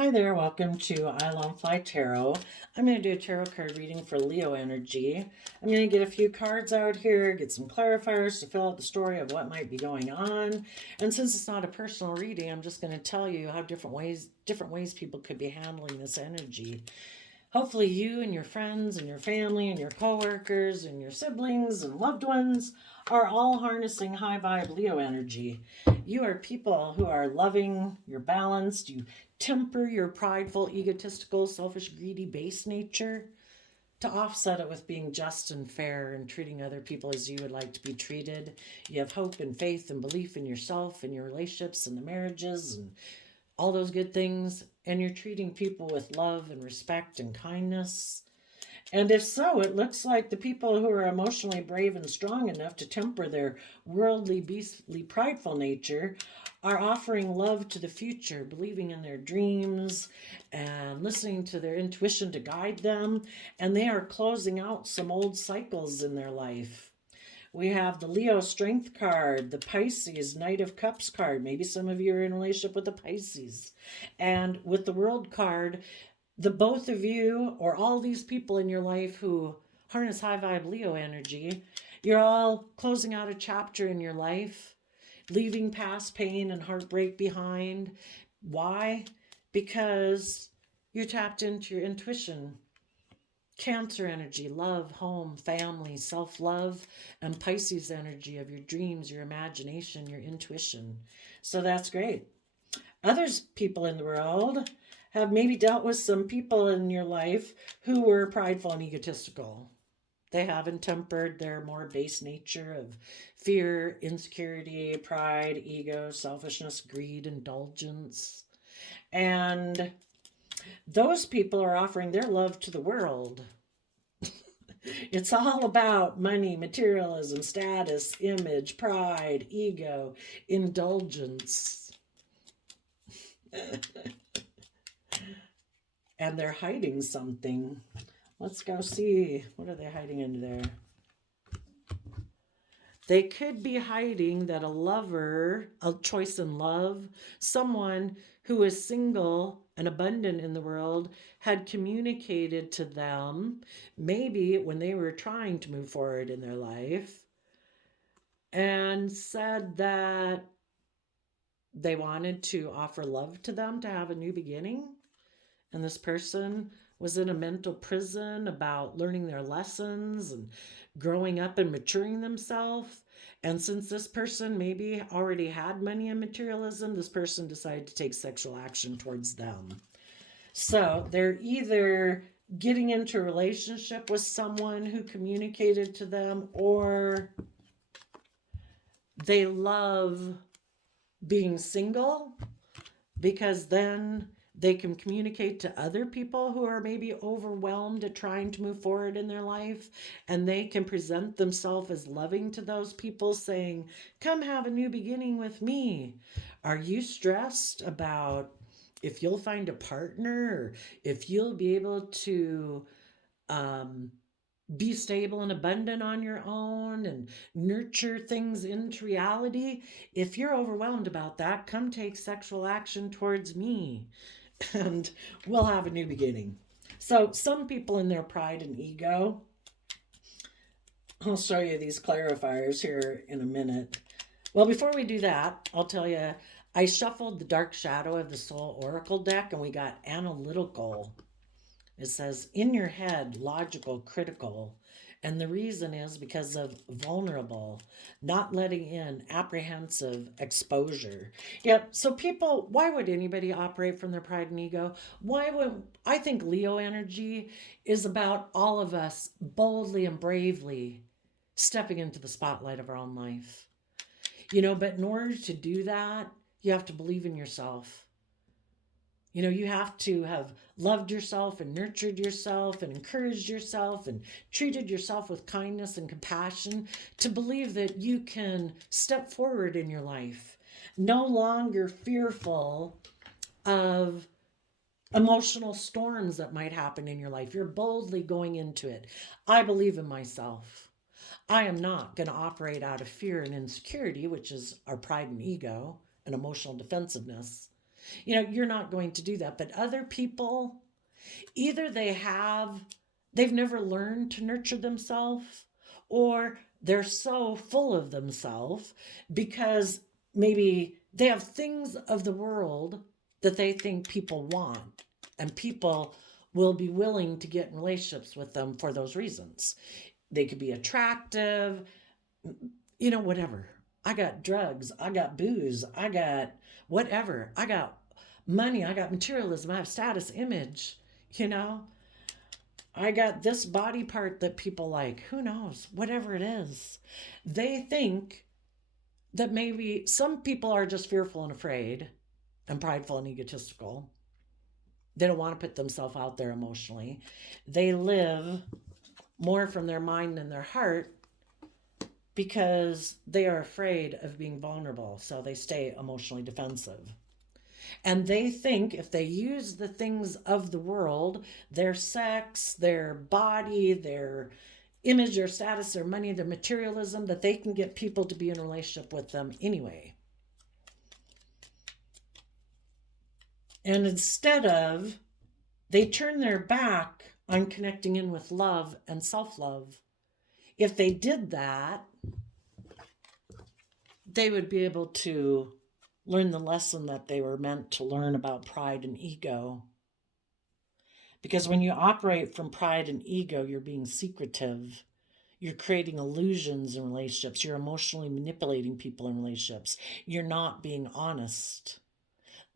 Hi there, welcome to I Love Fly Tarot. I'm going to do a tarot card reading for Leo energy. I'm going to get a few cards out here, get some clarifiers to fill out the story of what might be going on. And since it's not a personal reading, I'm just going to tell you how different ways people could be handling this energy. Hopefully you and your friends and your family and your coworkers and your siblings and loved ones are all harnessing high vibe Leo energy. You are people who are loving, you're balanced, you temper your prideful, egotistical, selfish, greedy base nature to offset it with being just and fair and treating other people as you would like to be treated. You have hope and faith and belief in yourself and your relationships and the marriages and all those good things, and you're treating people with love and respect and kindness. And if so, it looks like the people who are emotionally brave and strong enough to temper their worldly, beastly, prideful nature are offering love to the future, believing in their dreams and listening to their intuition to guide them. And they are closing out some old cycles in their life. We have the Leo Strength card, the Pisces Knight of Cups card. Maybe some of you are in a relationship with the Pisces. And with the World card, the both of you or all these people in your life who harness high vibe Leo energy, you're all closing out a chapter in your life, leaving past pain and heartbreak behind. Why? Because you tapped into your intuition. Cancer energy, love, home, family, self love, and Pisces energy of your dreams, your imagination, your intuition. So that's great. Others people in the world have maybe dealt with some people in your life who were prideful and egotistical. They haven't tempered their more base nature of fear, insecurity, pride, ego, selfishness, greed, indulgence. And those people are offering their love to the world. It's all about money, materialism, status, image, pride, ego, indulgence. And they're hiding something. Let's go see. What are they hiding into there? They could be hiding that a lover, a choice in love, someone who is single and abundant in the world, had communicated to them, maybe when they were trying to move forward in their life, and said that they wanted to offer love to them to have a new beginning. And this person was in a mental prison about learning their lessons and growing up and maturing themselves. And since this person maybe already had money and materialism, this person decided to take sexual action towards them. So they're either getting into a relationship with someone who communicated to them, or they love being single because then they can communicate to other people who are maybe overwhelmed at trying to move forward in their life, and they can present themselves as loving to those people, saying, come have a new beginning with me. Are you stressed about if you'll find a partner, or if you'll be able to um, be stable and abundant on your own and nurture things into reality? If you're overwhelmed about that, come take sexual action towards me and we'll have a new beginning. So, some people in their pride and ego, I'll show you these clarifiers here in a minute. Well, before we do that, I'll tell you, I shuffled the Dark Shadow of the Soul Oracle deck and we got analytical. It says, in your head, logical, critical. And the reason is because of vulnerable, not letting in, apprehensive, exposure. Yep. So people, why would anybody operate from their pride and ego? Why would, I think Leo energy is about all of us boldly and bravely stepping into the spotlight of our own life. But in order to do that, you have to believe in yourself. You have to have loved yourself and nurtured yourself and encouraged yourself and treated yourself with kindness and compassion to believe that you can step forward in your life, no longer fearful of emotional storms that might happen in your life. You're boldly going into it. I believe in myself. I am not going to operate out of fear and insecurity, which is our pride and ego and emotional defensiveness. You're not going to do that. But other people, either they've never learned to nurture themselves, or they're so full of themselves because maybe they have things of the world that they think people want, and people will be willing to get in relationships with them for those reasons. They could be attractive, whatever. I got drugs, I got booze, I got whatever. I got money, I got materialism, I have status, image, you know. I got this body part that people like. Who knows? Whatever it is. They think that maybe some people are just fearful and afraid and prideful and egotistical. They don't want to put themselves out there emotionally. They live more from their mind than their heart because they are afraid of being vulnerable. So they stay emotionally defensive. And they think if they use the things of the world, their sex, their body, their image, their status, their money, their materialism, that they can get people to be in a relationship with them anyway. And instead of, they turn their back on connecting in with love and self-love. If they did that, they would be able to learn the lesson that they were meant to learn about pride and ego. Because when you operate from pride and ego, you're being secretive. You're creating illusions in relationships. You're emotionally manipulating people in relationships. You're not being honest.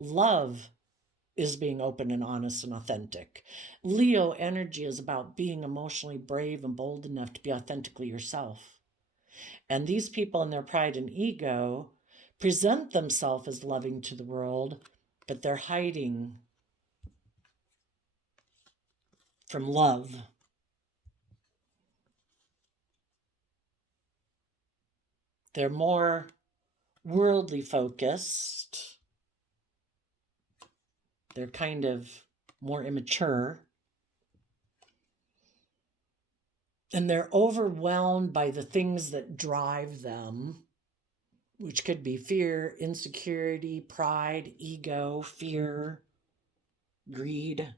Love is being open and honest and authentic. Leo energy is about being emotionally brave and bold enough to be authentically yourself. And these people in their pride and ego present themselves as loving to the world, but they're hiding from love. They're more worldly focused. They're kind of more immature. And they're overwhelmed by the things that drive them, which could be fear, insecurity, pride, ego, fear, greed.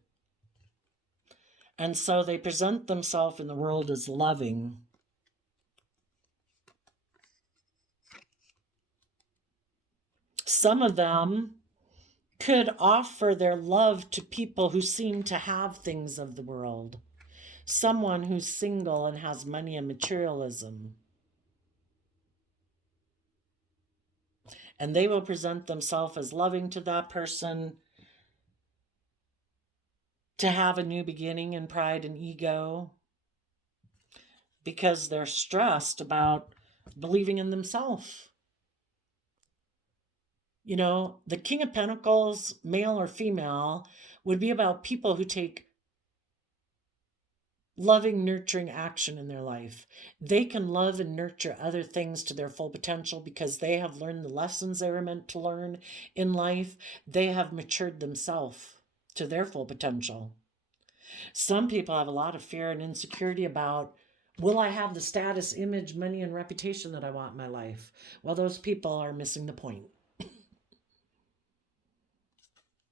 And so they present themselves in the world as loving. Some of them could offer their love to people who seem to have things of the world. Someone who's single and has money and materialism. And they will present themselves as loving to that person, to have a new beginning in pride and ego, because they're stressed about believing in themselves. The King of Pentacles, male or female, would be about people who take loving, nurturing action in their life. They can love and nurture other things to their full potential because they have learned the lessons they were meant to learn in life. They have matured themselves to their full potential. Some people have a lot of fear and insecurity about, will I have the status, image, money, and reputation that I want in my life? Well, those people are missing the point.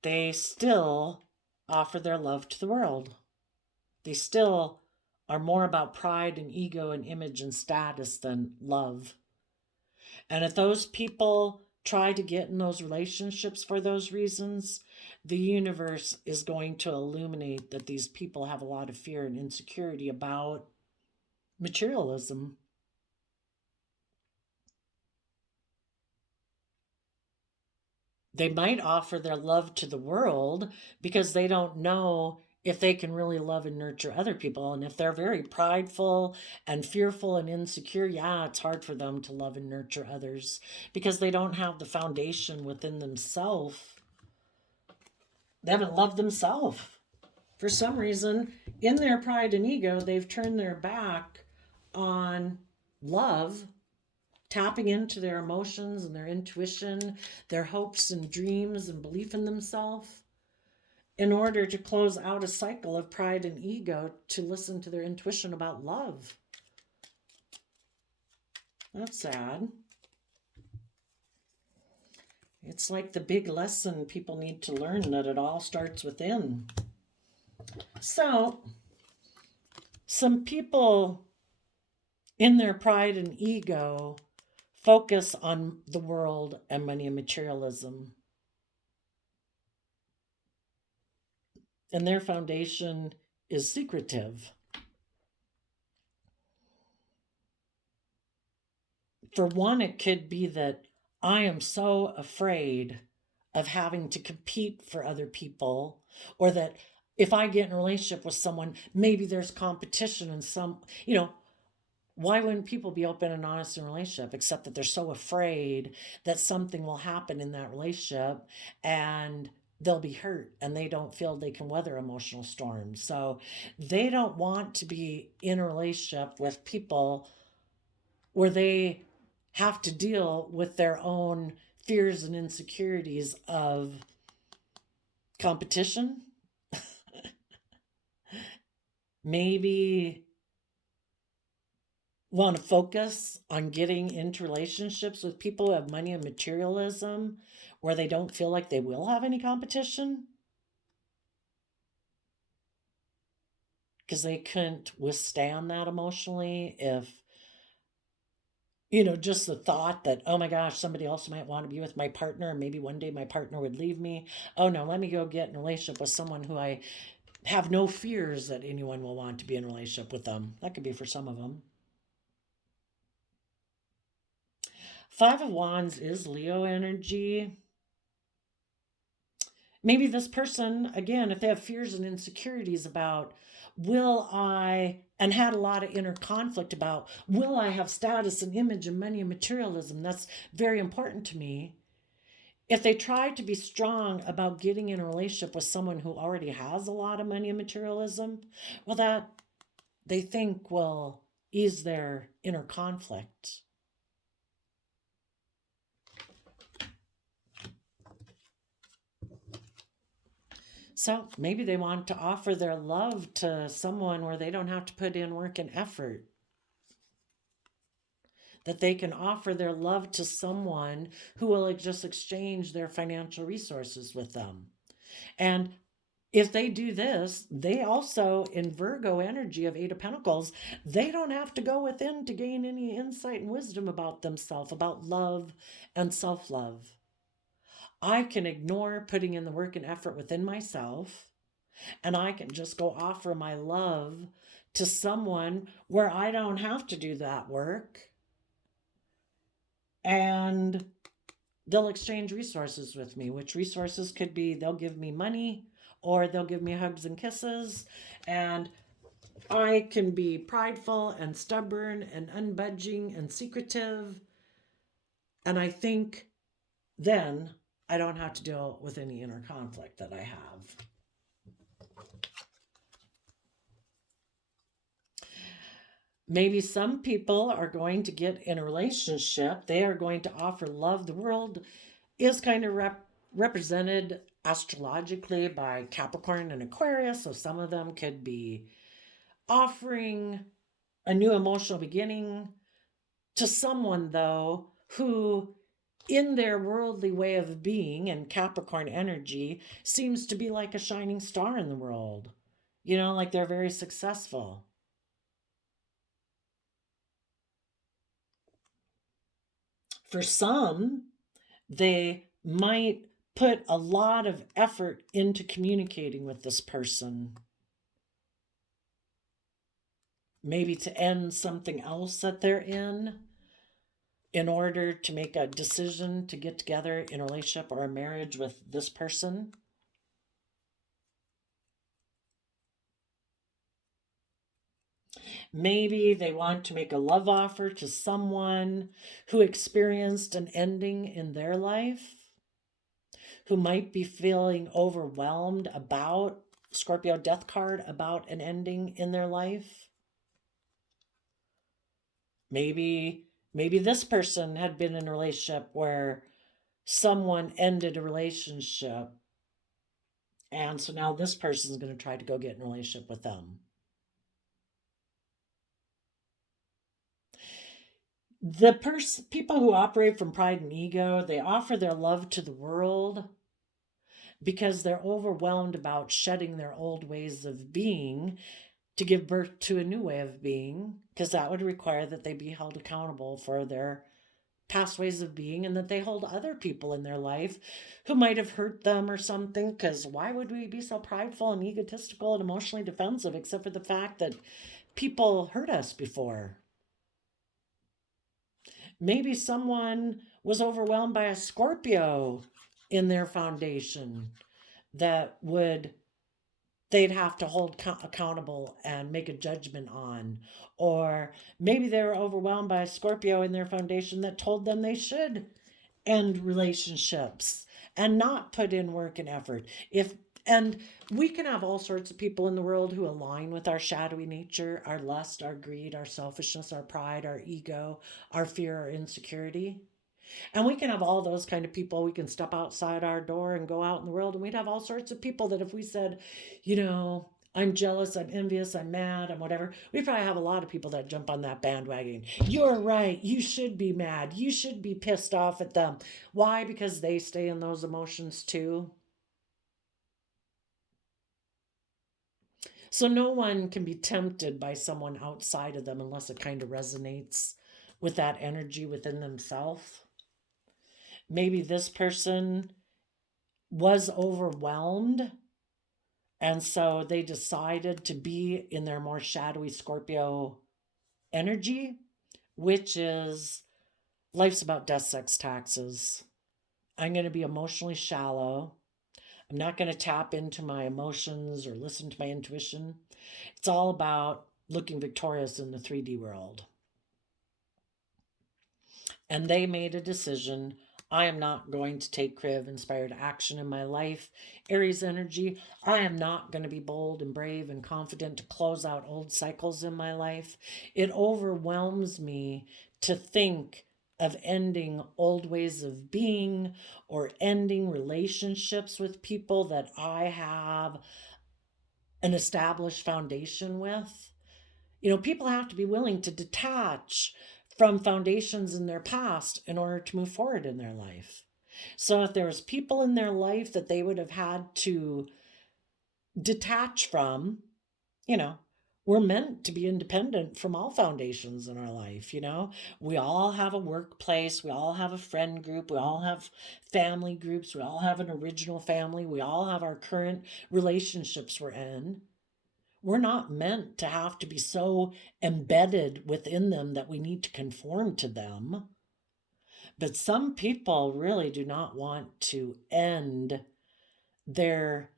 They still offer their love to the world. They still are more about pride and ego and image and status than love. And if those people try to get in those relationships for those reasons, the universe is going to illuminate that these people have a lot of fear and insecurity about materialism. They might offer their love to the world because they don't know if they can really love and nurture other people. And if they're very prideful and fearful and insecure, it's hard for them to love and nurture others because they don't have the foundation within themselves. They haven't loved themselves. For some reason, in their pride and ego, they've turned their back on love, tapping into their emotions and their intuition, their hopes and dreams and belief in themselves, in order to close out a cycle of pride and ego to listen to their intuition about love. That's sad. It's like the big lesson people need to learn, that it all starts within. So, some people in their pride and ego focus on the world and money and materialism. And their foundation is secretive. For one, it could be that I am so afraid of having to compete for other people, or that if I get in a relationship with someone, maybe there's competition and why wouldn't people be open and honest in a relationship, except that they're so afraid that something will happen in that relationship and they'll be hurt and they don't feel they can weather emotional storms. So they don't want to be in a relationship with people where they have to deal with their own fears and insecurities of competition. Maybe want to focus on getting into relationships with people who have money and materialism where they don't feel like they will have any competition because they couldn't withstand that emotionally. If just the thought that, oh my gosh, somebody else might want to be with my partner, and maybe one day my partner would leave me. Oh no, let me go get in a relationship with someone who I have no fears that anyone will want to be in a relationship with them. That could be for some of them. Five of Wands is Leo energy. Maybe this person, again, if they have fears and insecurities about, and had a lot of inner conflict about, will I have status and image and money and materialism? That's very important to me. If they try to be strong about getting in a relationship with someone who already has a lot of money and materialism, well, that they think will ease their inner conflict. So maybe they want to offer their love to someone where they don't have to put in work and effort. That they can offer their love to someone who will just exchange their financial resources with them. And if they do this, they also, in Virgo energy of Eight of Pentacles, they don't have to go within to gain any insight and wisdom about themselves, about love and self-love. I can ignore putting in the work and effort within myself, and I can just go offer my love to someone where I don't have to do that work. And they'll exchange resources with me, which resources could be they'll give me money or they'll give me hugs and kisses. And I can be prideful and stubborn and unbudging and secretive. And I think then I don't have to deal with any inner conflict that I have. Maybe some people are going to get in a relationship. They are going to offer love. The world is kind of represented astrologically by Capricorn and Aquarius. So some of them could be offering a new emotional beginning to someone, though, who in their worldly way of being and Capricorn energy seems to be like a shining star in the world. Like they're very successful. For some, they might put a lot of effort into communicating with this person. Maybe to end something else that they're in order to make a decision to get together in a relationship or a marriage with this person. Maybe they want to make a love offer to someone who experienced an ending in their life, who might be feeling overwhelmed about Scorpio death card, about an ending in their life. Maybe this person had been in a relationship where someone ended a relationship, and so now this person is going to try to go get in a relationship with them. People who operate from pride and ego, they offer their love to the world because they're overwhelmed about shedding their old ways of being to give birth to a new way of being, because that would require that they be held accountable for their past ways of being, and that they hold other people in their life who might have hurt them or something. Because why would we be so prideful and egotistical and emotionally defensive, except for the fact that people hurt us before? Maybe someone was overwhelmed by a Scorpio in their foundation that they'd have to hold accountable and make a judgment on. Or maybe they were overwhelmed by a Scorpio in their foundation that told them they should end relationships and not put in work and effort. And we can have all sorts of people in the world who align with our shadowy nature, our lust, our greed, our selfishness, our pride, our ego, our fear, our insecurity. And we can have all those kind of people. We can step outside our door and go out in the world, and we'd have all sorts of people that if we said, I'm jealous, I'm envious, I'm mad, I'm whatever, we probably have a lot of people that jump on that bandwagon. You're right. You should be mad. You should be pissed off at them. Why? Because they stay in those emotions too. So no one can be tempted by someone outside of them unless it kind of resonates with that energy within themselves. Maybe this person was overwhelmed, and so they decided to be in their more shadowy Scorpio energy, which is life's about death, sex, taxes. I'm going to be emotionally shallow. I'm not going to tap into my emotions or listen to my intuition. It's all about looking victorious in the 3D world. And they made a decision. I am not going to take creative, inspired action in my life. Aries energy, I am not going to be bold and brave and confident to close out old cycles in my life. It overwhelms me to think of ending old ways of being or ending relationships with people that I have an established foundation with. People have to be willing to detach from foundations in their past in order to move forward in their life. So if there was people in their life that they would have had to detach from, we're meant to be independent from all foundations in our life. We all have a workplace, we all have a friend group, we all have family groups, we all have an original family, we all have our current relationships we're in. We're not meant to have to be so embedded within them that we need to conform to them. But some people really do not want to end they're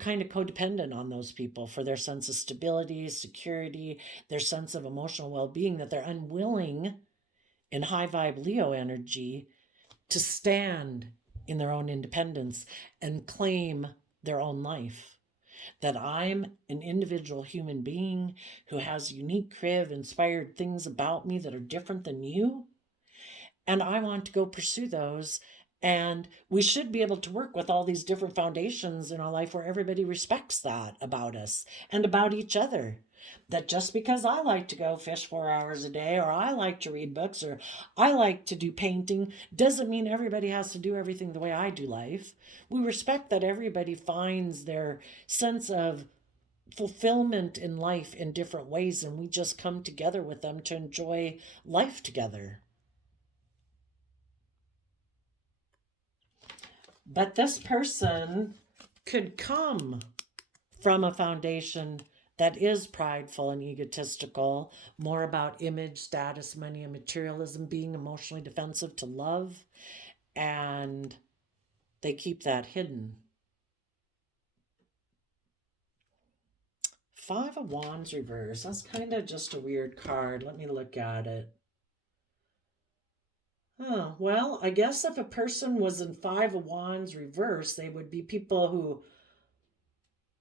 kind of codependent on those people for their sense of stability, security, their sense of emotional well-being, that they're unwilling in high vibe Leo energy to stand in their own independence and claim their own life. That I'm an individual human being who has unique, creative, inspired things about me that are different than you. And I want to go pursue those. And we should be able to work with all these different foundations in our life where everybody respects that about us and about each other. That just because I like to go fish 4 hours a day, or I like to read books, or I like to do painting, doesn't mean everybody has to do everything the way I do life. We respect that everybody finds their sense of fulfillment in life in different ways, and we just come together with them to enjoy life together. But this person could come from a foundation that is prideful and egotistical, more about image, status, money, and materialism, being emotionally defensive to love, and they keep that hidden. Five of Wands reverse. That's kind of just a weird card. Let me look at it. Oh, well, I guess if a person was in Five of Wands reverse, they would be people who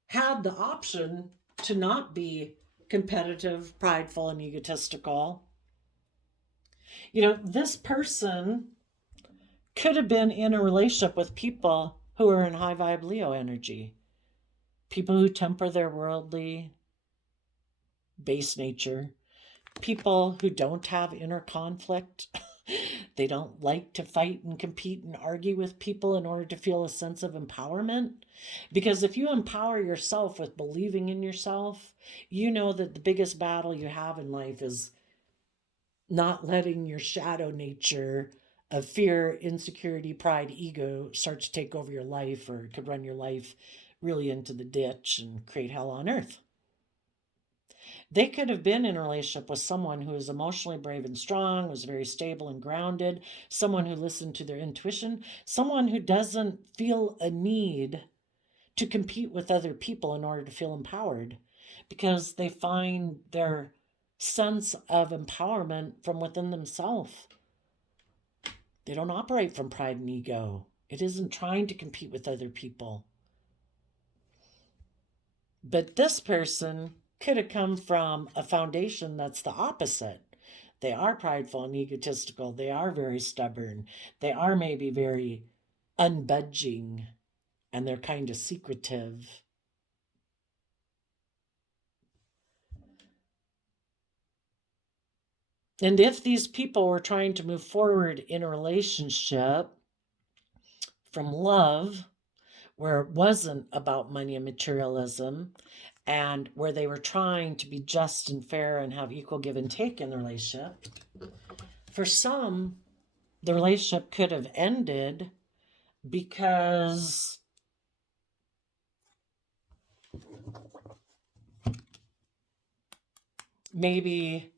had the option to not be competitive, prideful, and egotistical. This person could have been in a relationship with people who are in high vibe Leo energy, people who temper their worldly base nature, people who don't have inner conflict. They don't like to fight and compete and argue with people in order to feel a sense of empowerment. Because if you empower yourself with believing in yourself, you know that the biggest battle you have in life is not letting your shadow nature of fear, insecurity, pride, ego start to take over your life, or it could run your life really into the ditch and create hell on earth. They could have been in a relationship with someone who is emotionally brave and strong, was very stable and grounded, someone who listened to their intuition, someone who doesn't feel a need to compete with other people in order to feel empowered, because they find their sense of empowerment from within themselves. They don't operate from pride and ego. It isn't trying to compete with other people. But this person could have come from a foundation that's the opposite. They are prideful and egotistical. They are very stubborn. They are maybe very unbudging, and they're kind of secretive. And if these people were trying to move forward in a relationship from love, where it wasn't about money and materialism, and where they were trying to be just and fair and have equal give and take in the relationship, for some, the relationship could have ended because maybe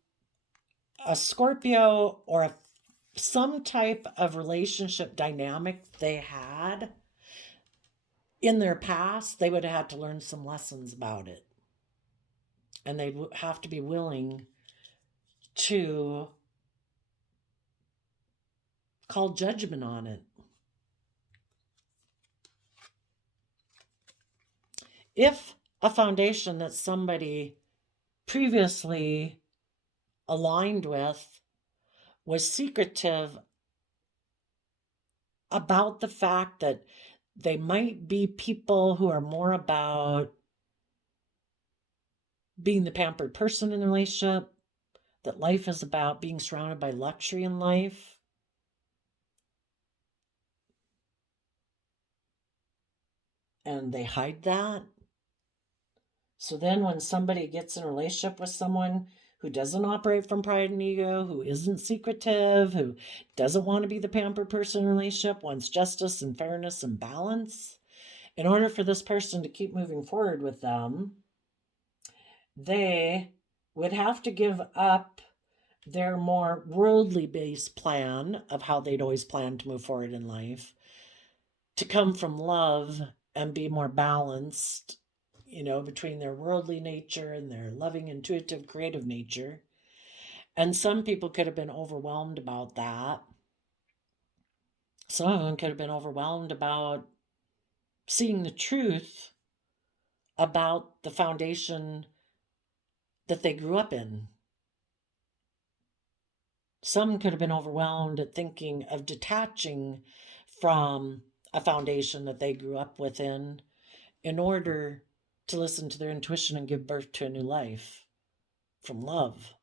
a Scorpio or some type of relationship dynamic they had in their past, they would have had to learn some lessons about it. And they'd have to be willing to call judgment on it. If a foundation that somebody previously aligned with was secretive about the fact that they might be people who are more about being the pampered person in the relationship, that life is about being surrounded by luxury in life, and they hide that. So then when somebody gets in a relationship with someone who doesn't operate from pride and ego, who isn't secretive, who doesn't want to be the pampered person in a relationship, wants justice and fairness and balance, in order for this person to keep moving forward with them, they would have to give up their more worldly based plan of how they'd always planned to move forward in life to come from love and be more balanced, between their worldly nature and their loving, intuitive, creative nature. And some people could have been overwhelmed about that. Some of them could have been overwhelmed about seeing the truth about the foundation that they grew up in. Some could have been overwhelmed at thinking of detaching from a foundation that they grew up within in order to listen to their intuition and give birth to a new life from love.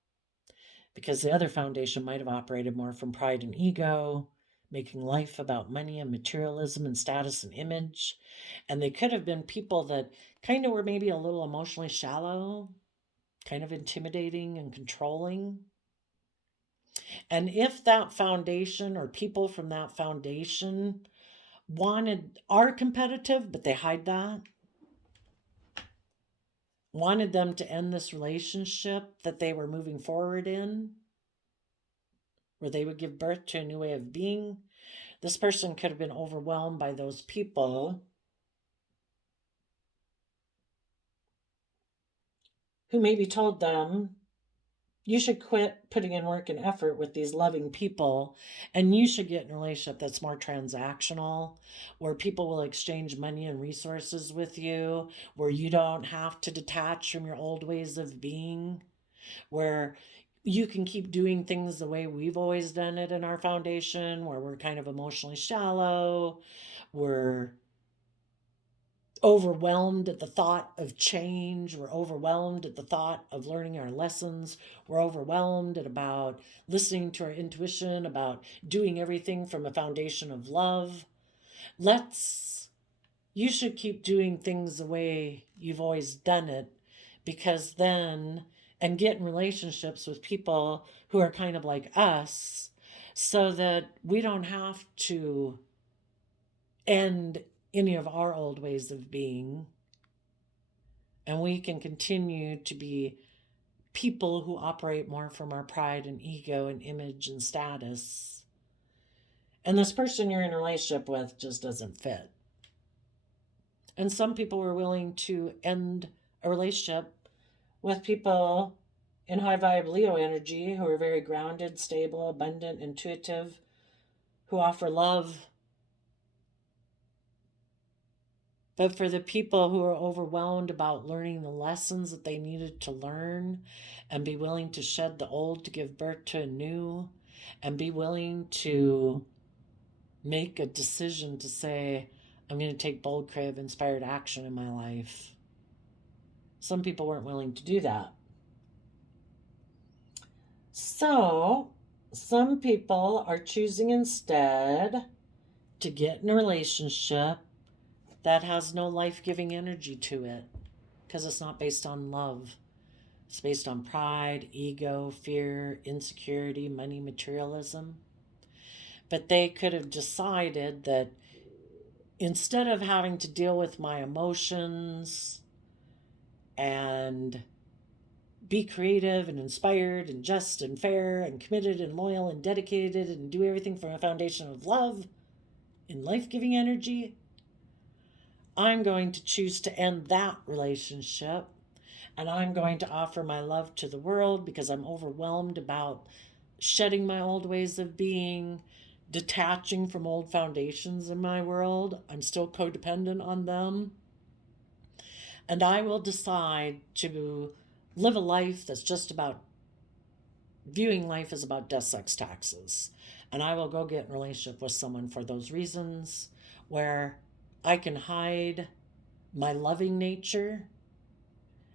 Because the other foundation might have operated more from pride and ego, making life about money and materialism and status and image. And they could have been people that kind of were maybe a little emotionally shallow, kind of intimidating and controlling. And if that foundation or people from that foundation are competitive, but they hide that, wanted them to end this relationship that they were moving forward in, where they would give birth to a new way of being, this person could have been overwhelmed by those people who maybe told them, you should quit putting in work and effort with these loving people, and you should get in a relationship that's more transactional, where people will exchange money and resources with you, where you don't have to detach from your old ways of being, where you can keep doing things the way we've always done it in our foundation, where we're kind of emotionally shallow, we're overwhelmed at the thought of change. We're overwhelmed at the thought of learning our lessons. We're overwhelmed at about listening to our intuition, about doing everything from a foundation of love. You should keep doing things the way you've always done it, because then, and get in relationships with people who are kind of like us, so that we don't have to end any of our old ways of being, and we can continue to be people who operate more from our pride and ego and image and status. And this person you're in a relationship with just doesn't fit. And some people were willing to end a relationship with people in high vibe Leo energy who are very grounded, stable, abundant, intuitive, who offer love. But for the people who are overwhelmed about learning the lessons that they needed to learn, and be willing to shed the old to give birth to a new, and be willing to make a decision to say, I'm going to take bold, creative, inspired action in my life. Some people weren't willing to do that. So some people are choosing instead to get in a relationship that has no life-giving energy to it, because it's not based on love. It's based on pride, ego, fear, insecurity, money, materialism. But they could have decided that instead of having to deal with my emotions and be creative and inspired and just and fair and committed and loyal and dedicated and do everything from a foundation of love and life-giving energy, I'm going to choose to end that relationship, and I'm going to offer my love to the world because I'm overwhelmed about shedding my old ways of being, detaching from old foundations in my world. I'm still codependent on them. And I will decide to live a life that's just about viewing life as about death, sex, taxes. And I will go get in a relationship with someone for those reasons, where I can hide my loving nature,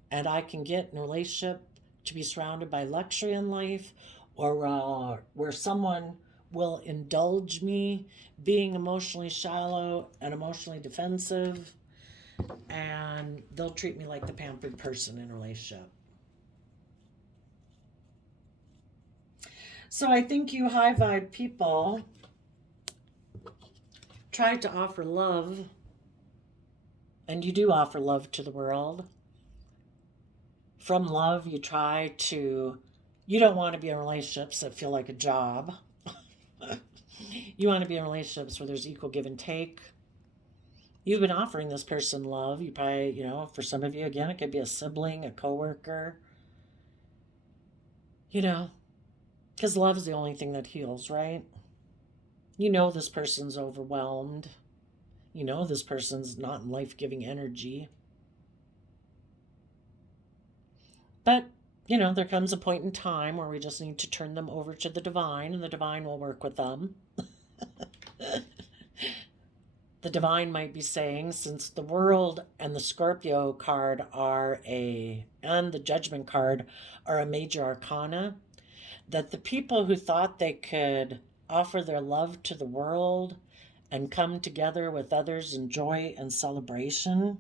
and I can get in a relationship to be surrounded by luxury in life, or where someone will indulge me being emotionally shallow and emotionally defensive, and they'll treat me like the pampered person in a relationship. So I think you high vibe people try to offer love, and you do offer love to the world. From love, you don't want to be in relationships that feel like a job. You want to be in relationships where there's equal give and take. You've been offering this person love. You probably, for some of you, again, it could be a sibling, a coworker. Because love is the only thing that heals, right? This person's overwhelmed. This person's not in life-giving energy. But, there comes a point in time where we just need to turn them over to the divine, and the divine will work with them. The divine might be saying, since the world and the Scorpio card and the judgment card are a major arcana, that the people who thought they could offer their love to the world and come together with others in joy and celebration,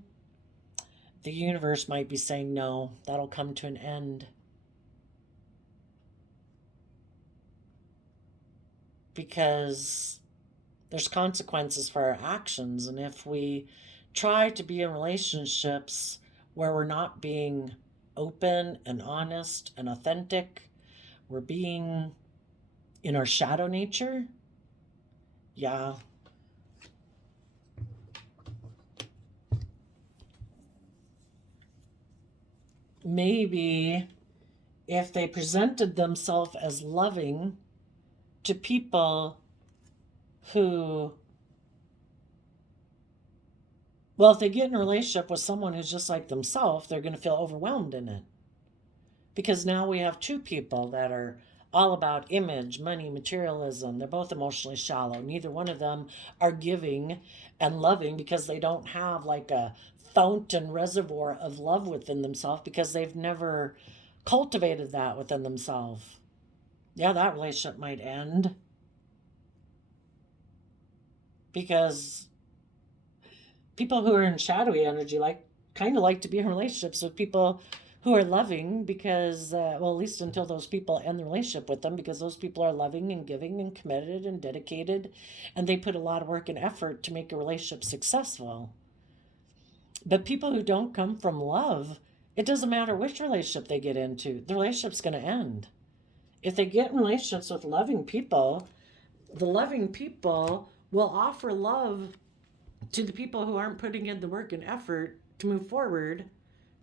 the universe might be saying, no, that'll come to an end. Because there's consequences for our actions. And if we try to be in relationships where we're not being open and honest and authentic, we're being in our shadow nature, maybe if they presented themselves as loving to people who, if they get in a relationship with someone who's just like themselves, they're going to feel overwhelmed in it. Because now we have two people that are all about image, money, materialism. They're both emotionally shallow. Neither one of them are giving and loving, because they don't have like a fountain reservoir of love within themselves because they've never cultivated that within themselves. Yeah, that relationship might end because people who are in shadowy energy kind of like to be in relationships with people who are loving because well, at least until those people end the relationship with them, because those people are loving and giving and committed and dedicated, and they put a lot of work and effort to make a relationship successful. But people who don't come from love, it doesn't matter which relationship they get into, the relationship's going to end. If they get in relationships with loving people, the loving people will offer love to the people who aren't putting in the work and effort to move forward,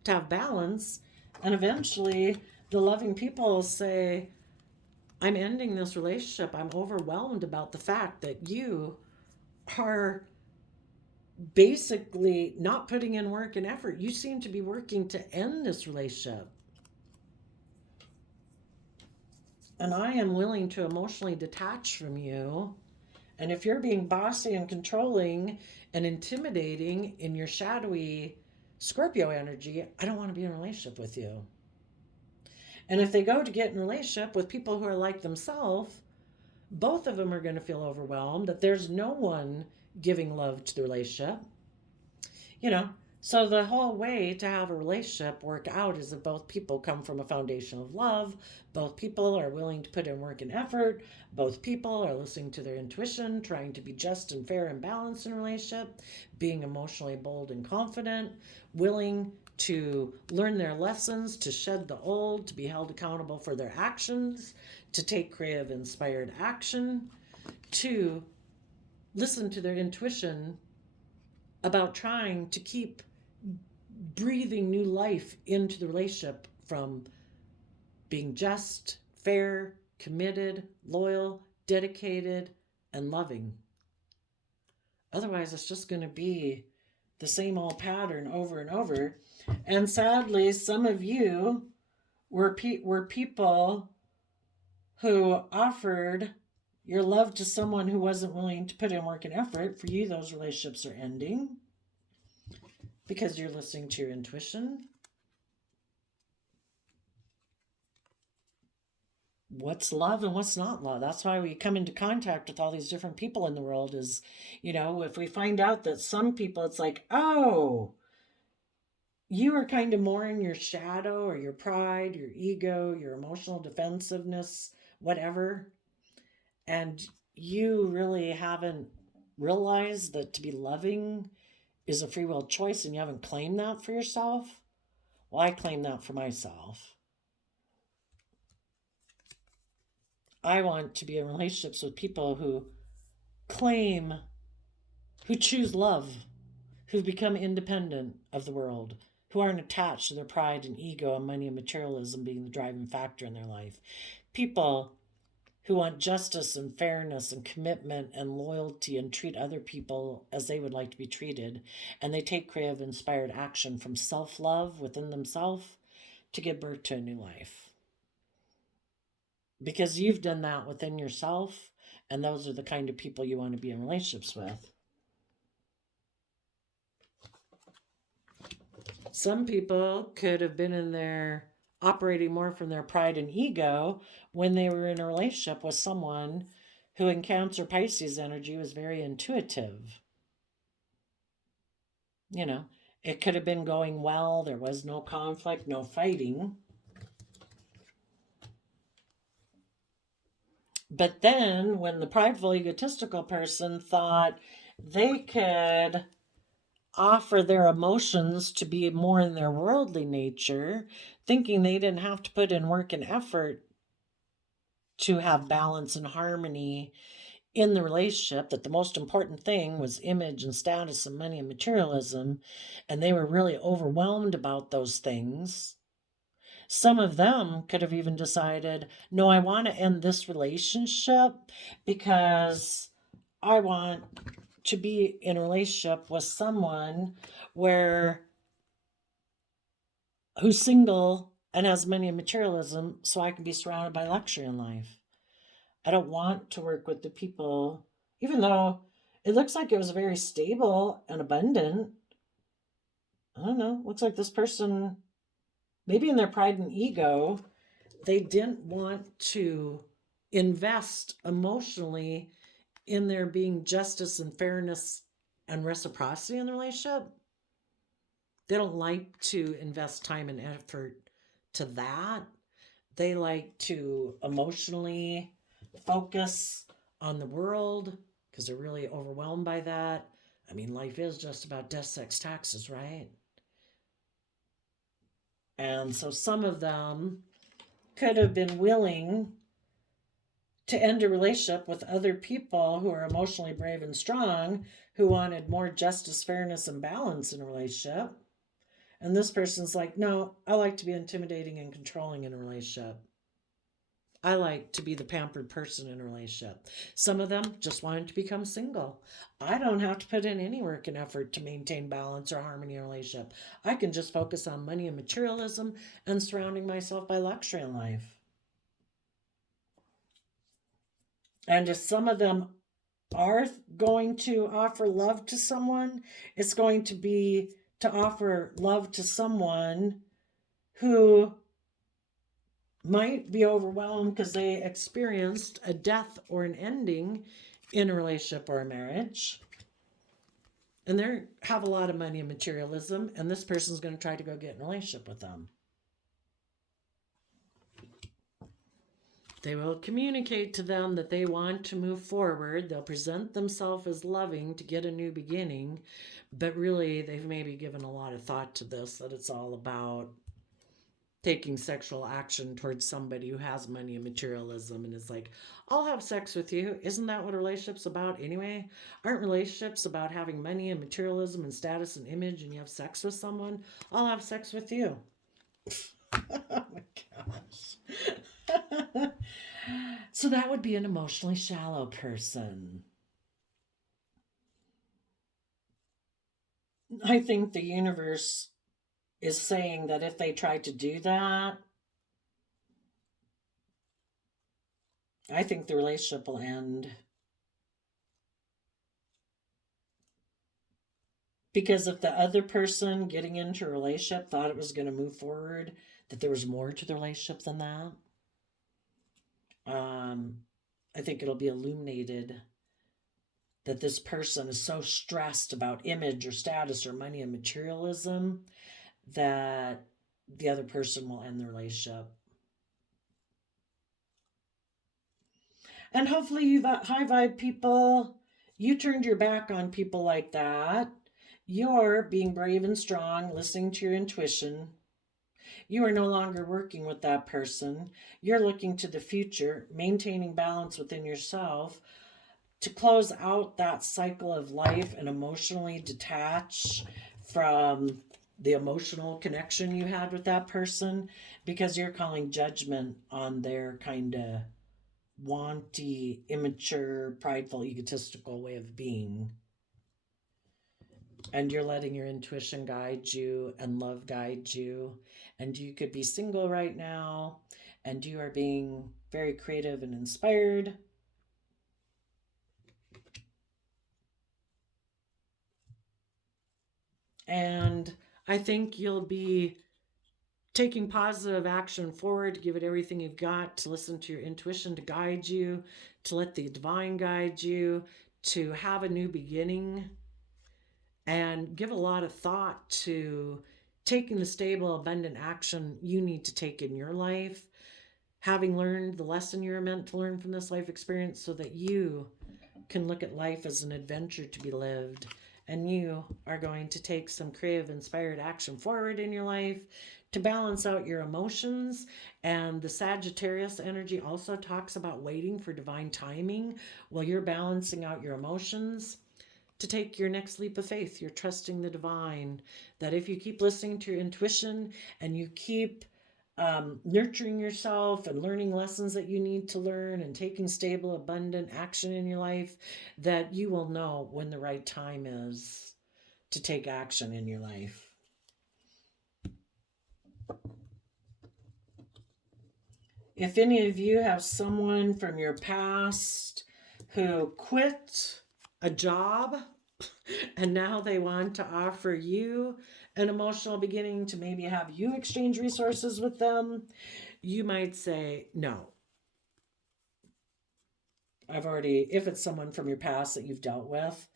to have balance. And eventually, the loving people will say, I'm ending this relationship. I'm overwhelmed about the fact that you are basically not putting in work and effort. You seem to be working to end this relationship. And I am willing to emotionally detach from you. And if you're being bossy and controlling and intimidating in your shadowy Scorpio energy, I don't want to be in a relationship with you. And if they go to get in a relationship with people who are like themselves, both of them are going to feel overwhelmed that there's no one giving love to the relationship. You know, so the whole way to have a relationship work out is if both people come from a foundation of love, both people are willing to put in work and effort, both people are listening to their intuition, trying to be just and fair and balanced in a relationship, being emotionally bold and confident, willing to learn their lessons, to shed the old, to be held accountable for their actions, to take creative, inspired action, to listen to their intuition about trying to keep breathing new life into the relationship from being just, fair, committed, loyal, dedicated, and loving. Otherwise, it's just going to be the same old pattern over and over. And sadly, some of you were people who offered your love to someone who wasn't willing to put in work and effort. For you, those relationships are ending because you're listening to your intuition. What's love and what's not love? That's why we come into contact with all these different people in the world is, if we find out that some people, it's like, oh, you are kind of more in your shadow or your pride, your ego, your emotional defensiveness, whatever. And you really haven't realized that to be loving is a free will choice and you haven't claimed that for yourself. Well, I claim that for myself. I want to be in relationships with people who choose love, who've become independent of the world, who aren't attached to their pride and ego and money and materialism being the driving factor in their life. People who want justice and fairness and commitment and loyalty and treat other people as they would like to be treated. And they take creative, inspired action from self-love within themselves to give birth to a new life. Because you've done that within yourself, and those are the kind of people you want to be in relationships with. Some people could have been in there operating more from their pride and ego when they were in a relationship with someone who in Cancer Pisces energy was very intuitive. It could have been going well. There was no conflict, no fighting. But then when the prideful, egotistical person thought they could offer their emotions to be more in their worldly nature, thinking they didn't have to put in work and effort to have balance and harmony in the relationship, that the most important thing was image and status and money and materialism, and they were really overwhelmed about those things. Some of them could have even decided, no, I want to end this relationship because I want to be in a relationship with someone who's single and has money and materialism so I can be surrounded by luxury in life. I don't want to work with the people, even though it looks like it was very stable and abundant. I don't know, looks like this person, maybe in their pride and ego, they didn't want to invest emotionally in there being justice and fairness and reciprocity in the relationship. They don't like to invest time and effort to that. They like to emotionally focus on the world because they're really overwhelmed by that. I mean, life is just about death, sex, taxes, right? And so some of them could have been willing to end a relationship with other people who are emotionally brave and strong, who wanted more justice, fairness, and balance in a relationship. And this person's like, no, I like to be intimidating and controlling in a relationship. I like to be the pampered person in a relationship. Some of them just wanted to become single. I don't have to put in any work and effort to maintain balance or harmony in a relationship. I can just focus on money and materialism and surrounding myself by luxury in life. And if some of them are going to offer love to someone, it's going to be to offer love to someone who might be overwhelmed because they experienced a death or an ending in a relationship or a marriage. And they have a lot of money and materialism, and this person's going to try to go get in a relationship with them. They will communicate to them that they want to move forward. They'll present themselves as loving to get a new beginning, but really they've maybe given a lot of thought to this, that it's all about taking sexual action towards somebody who has money and materialism and is like, I'll have sex with you. Isn't that what a relationship's about anyway? Aren't relationships about having money and materialism and status and image, and you have sex with someone? I'll have sex with you. Oh my gosh. So that would be an emotionally shallow person. I think the universe is saying that if they try to do that, I think the relationship will end. Because if the other person getting into a relationship thought it was going to move forward, that there was more to the relationship than that, um, I think it'll be illuminated that this person is so stressed about image or status or money and materialism that the other person will end the relationship. And hopefully, you high vibe people, you turned your back on people like that. You're being brave and strong, listening to your intuition. You are no longer working with that person. You're looking to the future, maintaining balance within yourself to close out that cycle of life and emotionally detach from the emotional connection you had with that person, because you're calling judgment on their kind of wanty, immature, prideful, egotistical way of being. And you're letting your intuition guide you and love guide you. And you could be single right now, and you are being very creative and inspired. And I think you'll be taking positive action forward, to give it everything you've got, to listen to your intuition to guide you, to let the divine guide you, to have a new beginning, and give a lot of thought to taking the stable, abundant action you need to take in your life, having learned the lesson you're meant to learn from this life experience, so that you can look at life as an adventure to be lived. And you are going to take some creative, inspired action forward in your life to balance out your emotions. And the Sagittarius energy also talks about waiting for divine timing while you're balancing out your emotions to take your next leap of faith. You're trusting the divine, that if you keep listening to your intuition and you keep nurturing yourself and learning lessons that you need to learn and taking stable, abundant action in your life, that you will know when the right time is to take action in your life. If any of you have someone from your past who quit a job And now they want to offer you an emotional beginning to maybe have you exchange resources with them. You might say, no, I've already, if it's someone from your past that you've dealt with,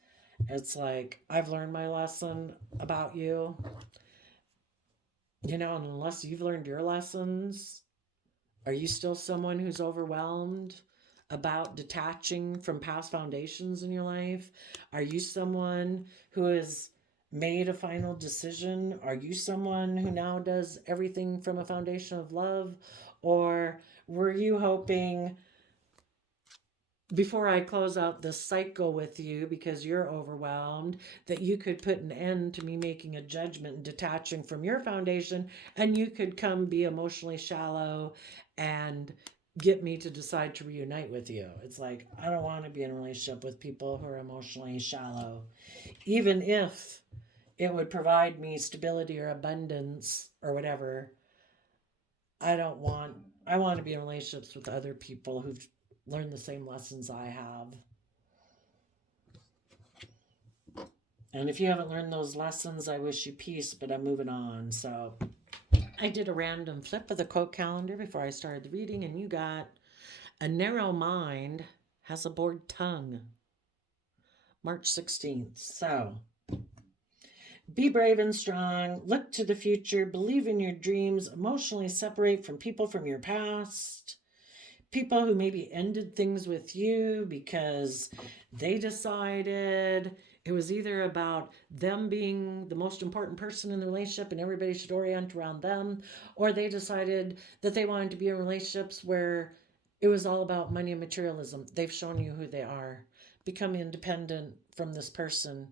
it's like, I've learned my lesson about you, and unless you've learned your lessons, are you still someone who's overwhelmed about detaching from past foundations in your life? Are you someone who has made a final decision? Are you someone who now does everything from a foundation of love? Or were you hoping, before I close out this cycle with you because you're overwhelmed, that you could put an end to me making a judgment and detaching from your foundation, and you could come be emotionally shallow and get me to decide to reunite with you? It's like, I don't want to be in a relationship with people who are emotionally shallow, even if it would provide me stability or abundance or whatever. I don't want, I want to be in relationships with other people who've learned the same lessons I have. And if you haven't learned those lessons, I wish you peace, but I'm moving on. So I did a random flip of the quote calendar before I started the reading, and you got a narrow mind has a bored tongue. March 16th. So be brave and strong. Look to the future. Believe in your dreams. Emotionally separate from people from your past. People who maybe ended things with you because they decided it was either about them being the most important person in the relationship and everybody should orient around them, or they decided that they wanted to be in relationships where it was all about money and materialism. They've shown you who they are. Become independent from this person.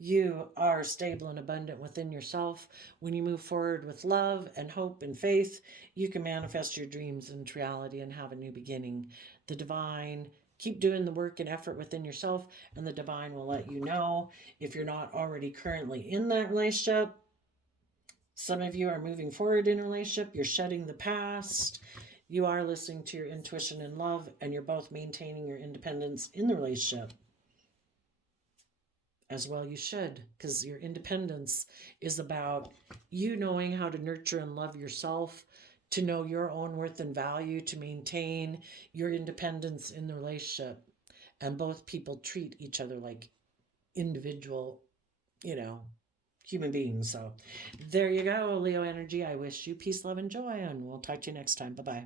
You are stable and abundant within yourself. When you move forward with love and hope and faith, you can manifest your dreams into reality and have a new beginning. The divine, keep doing the work and effort within yourself, and the divine will let you know if you're not already currently in that relationship. Some of you are moving forward in a relationship, you're shedding the past. You are listening to your intuition and love, and you're both maintaining your independence in the relationship. As well you should, because your independence is about you knowing how to nurture and love yourself, to know your own worth and value, to maintain your independence in the relationship, and both people treat each other like individual, you know, human beings. So there you go, Leo energy. I wish you peace, love, and joy, and we'll talk to you next time. Bye bye.